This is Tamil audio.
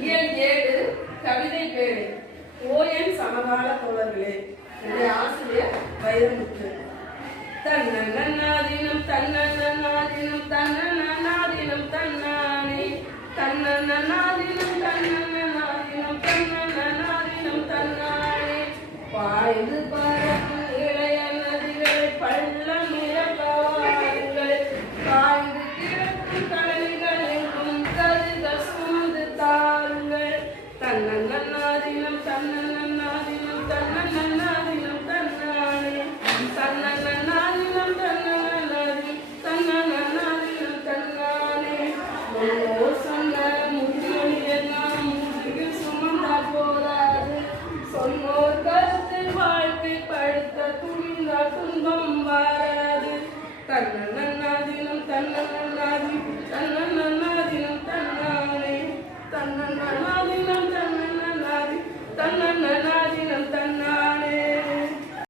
இயல் 7 கவிதை பேழை. ஓஎன் சமகால தோழர்களே. என்னுடைய ஆசிரியர் வைரமுத்து. தன்னன்னாதினம் தன்னன்னாதினம் தன்னன்னாதினம் தன்னானே தன்னன்னாதினம் தன்னன்னாதினம் தன்னன்னாதினம் தன்னானே பாய்ந்து பறக்கும் இளைய நதிகளை பள்ளம் நிரப்பவாருங்கள் காய்ந்து கிடக்கும் கடல்கள் எங்கும் கருகள் சுமந்து தாருங்கள் தன்னன்னாதினம் தன்னன்னாதினம் தன்னன்னாதினம் தன்னானே தன்னன்னாதினம் தன்னன்னாதினம் தன்னன்னாதினம் தன்னானே முன்னோர் சொன்ன முன்னோடியெல்லாம் முதுகில் சுமந்தால் போதாது சொன்னோர் கருத்தை வாழ்க்கை படுத்த துணிந்தால் துன்பம் வாராது தன்னன்னாதினம் தன்னன்னாதினம் தன்னன்னாதினம் தன்னானே தன்னன்னா